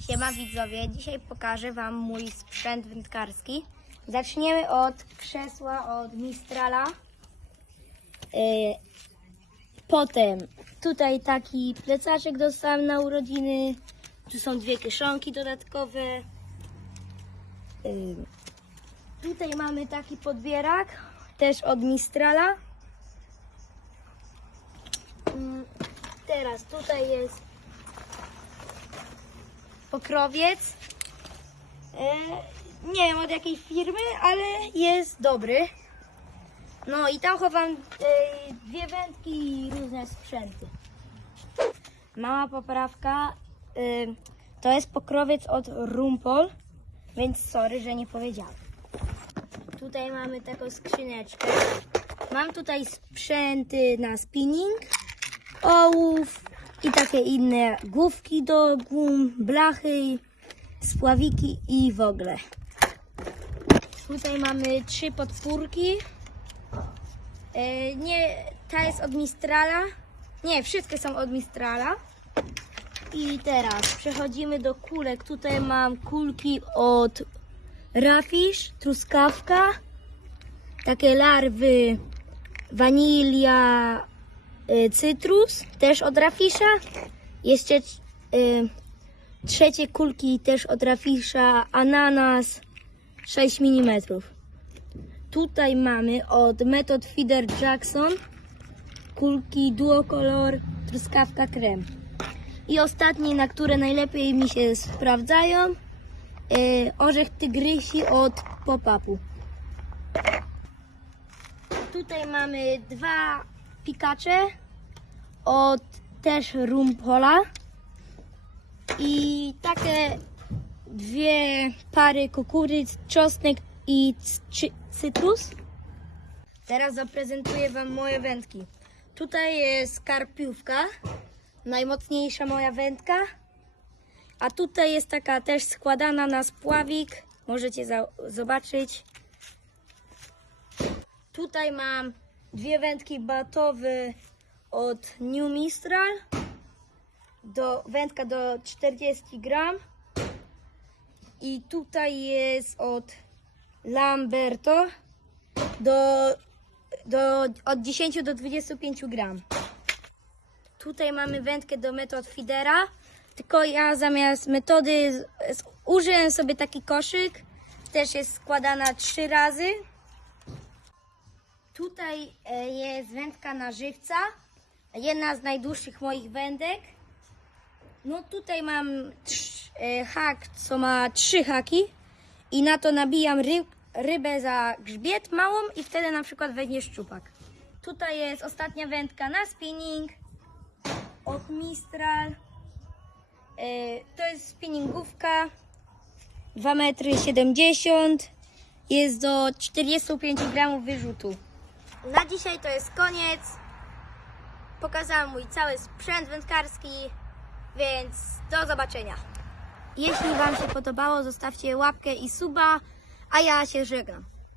Siema widzowie, dzisiaj pokażę Wam mój sprzęt wędkarski. Zaczniemy od krzesła od Mistrala. Yy, potem tutaj taki plecaczek dostałem na urodziny. Tu są dwie kieszonki dodatkowe. Yy, tutaj mamy taki podbierak, też od Mistrala. Yy, teraz tutaj jest pokrowiec. E, nie wiem od jakiej firmy, ale jest dobry. No i tam chowam e, dwie wędki i różne sprzęty. Mała poprawka. E, to jest pokrowiec od Rumpol, więc sorry, że nie powiedziałem. Tutaj mamy taką skrzyneczkę. Mam tutaj sprzęty na spinning, ołów i takie inne główki do gum, blachy, spławiki i w ogóle. Tutaj mamy trzy podpórki. E, nie, ta jest od Mistrala. Nie, wszystkie są od Mistrala. I teraz przechodzimy do kulek. Tutaj mam kulki od Rafish, truskawka, takie larwy, wanilia, cytrus, też od Rafisza. Jeszcze y, trzecie kulki też od Rafisza, ananas 6 mm. Tutaj mamy od Method Feeder Jackson kulki duokolor truskawka krem. I ostatni, na które najlepiej mi się sprawdzają, y, orzech tygrysi od pop-upu. Tutaj mamy dwa pikacze od też Rumpola i takie dwie pary kukurydz, czosnek i cy- cytrus. Teraz zaprezentuję Wam moje wędki. Tutaj jest karpiówka, najmocniejsza moja wędka. A tutaj jest taka też składana na spławik. Możecie zobaczyć. Tutaj mam dwie wędki batowe od New Mistral. Do, wędka do 40 gram. I tutaj jest od Lamberto do, do, od 10 do 25 gram. Tutaj mamy wędkę do metod feedera. Tylko ja zamiast metody użyłem sobie taki koszyk. Też jest składana trzy razy. Tutaj e, jest wędka na żywca. Jedna z najdłuższych moich wędek. No tutaj mam e, hak, co ma trzy haki. I na to nabijam ryb, rybę za grzbiet małą i wtedy na przykład weźmie szczupak. Tutaj jest ostatnia wędka na spinning od Mistral. E, To jest spinningówka 2,70 m. Jest do 45 gramów wyrzutu. Na dzisiaj to jest koniec. Pokazałam mój cały sprzęt wędkarski, więc do zobaczenia. Jeśli Wam się podobało, zostawcie łapkę i suba, a ja się żegnam.